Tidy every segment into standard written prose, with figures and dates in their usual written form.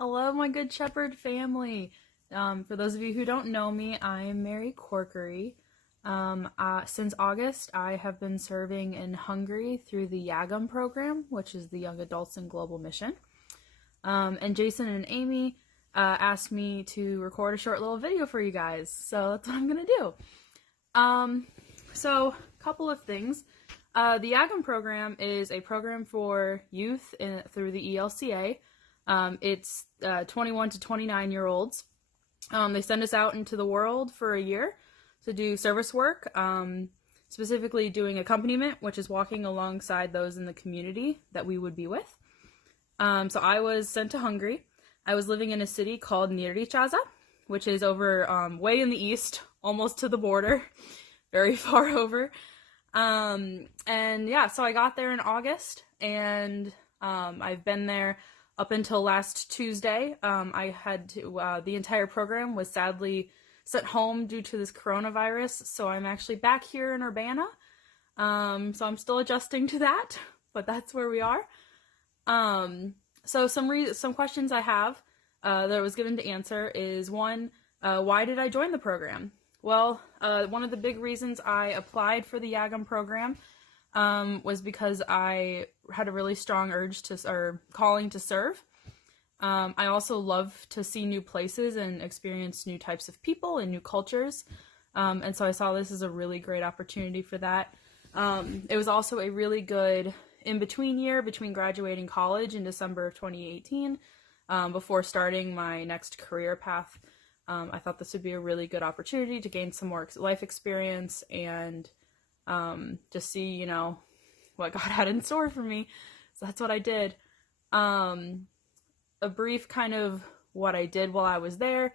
Hello, my Good Shepherd family. For those of you who don't know me, I am Mary Corkery. Since August, I have been serving in Hungary through the YAGM program, which is the Young Adults in Global Mission. And Jason and Amy asked me to record a short little video for you guys, so that's what I'm gonna do. So, a couple of things. The YAGM program is a program for youth through the ELCA. It's 21 to 29-year-olds. They send us out into the world for a year to do service work, specifically doing accompaniment, which is walking alongside those in the community that we would be with. So I was sent to Hungary. I was living in a city called Nyíregyháza, which is over way in the east, almost to the border, very far over. And yeah, so I got there in August, and I've been there up until last Tuesday. I had to, the entire program was sadly sent home due to this coronavirus, so I'm actually back here in Urbana. So I'm still adjusting to that, but that's where we are. So some questions I have that I was given to answer is, one, why did I join the program? Well, one of the big reasons I applied for the YAGM program was because I had a really strong urge or calling to serve. I also love to see new places and experience new types of people and new cultures. And so I saw this as a really great opportunity for that. It was also a really good in-between year between graduating college in December of 2018 before starting my next career path. I thought this would be a really good opportunity to gain some more life experience and just see, you know, what God had in store for me. So that's what I did. A brief kind of what I did while I was there.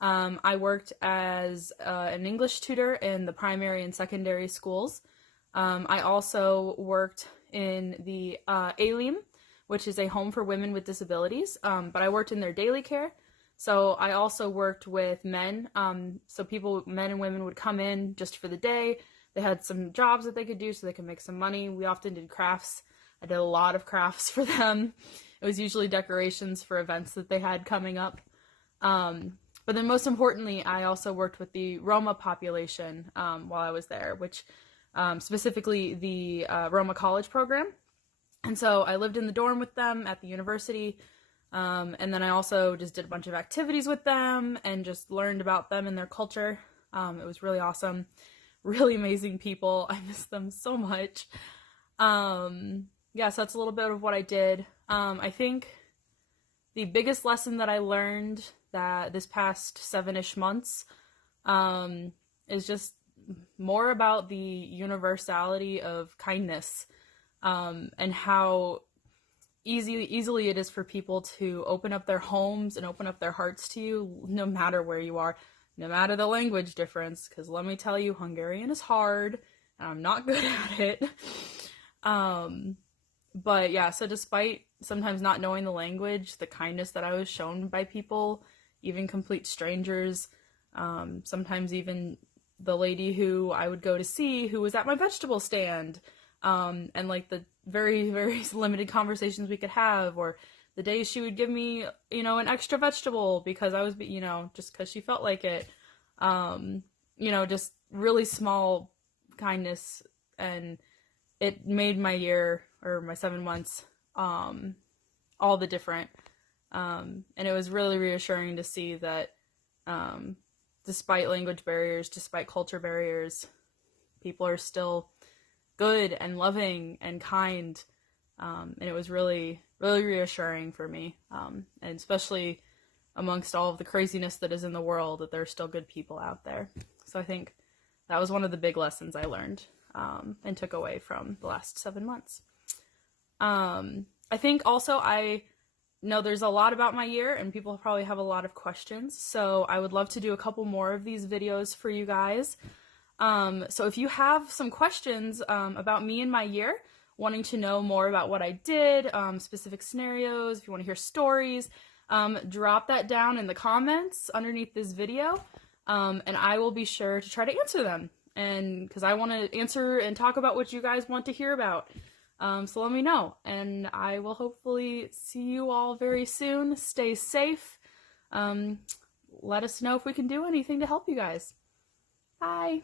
I worked as an English tutor in the primary and secondary schools. I also worked in the ALIM, which is a home for women with disabilities, but I worked in their daily care. So I also worked with men. So men and women would come in just for the day. They had some jobs that they could do so they could make some money. We often did crafts. I did a lot of crafts for them. It was usually decorations for events that they had coming up. But then most importantly, I also worked with the Roma population while I was there, which specifically the Roma college program. And so I lived in the dorm with them at the university. And then I also just did a bunch of activities with them and just learned about them and their culture. It was really awesome. Really amazing people. I miss them so much. Yeah, so that's a little bit of what I did. I think the biggest lesson that I learned that this past 7-ish months is just more about the universality of kindness and how easily it is for people to open up their homes and open up their hearts to you, no matter where you are, no matter the language difference, because let me tell you, Hungarian is hard, and I'm not good at it. But yeah, so despite sometimes not knowing the language, the kindness that I was shown by people, even complete strangers, sometimes even the lady who I would go to see who was at my vegetable stand, and like the very, very limited conversations we could have, or the days she would give me, you know, an extra vegetable because I was, you know, just because she felt like it, you know, just really small kindness, and it made my year, or my 7 months, all the different, and it was really reassuring to see that, despite language barriers, despite culture barriers, people are still good and loving and kind, and it was really, really reassuring for me, and especially amongst all of the craziness that is in the world, that there are still good people out there. So I think that was one of the big lessons I learned and took away from the last 7 months. I think also I know there's a lot about my year and people probably have a lot of questions, so I would love to do a couple more of these videos for you guys. So if you have some questions about me and my year, wanting to know more about what I did, specific scenarios, if you want to hear stories, drop that down in the comments underneath this video, and I will be sure to try to answer them. And because I want to answer and talk about what you guys want to hear about. So let me know, and I will hopefully see you all very soon. Stay safe. Let us know if we can do anything to help you guys. Bye.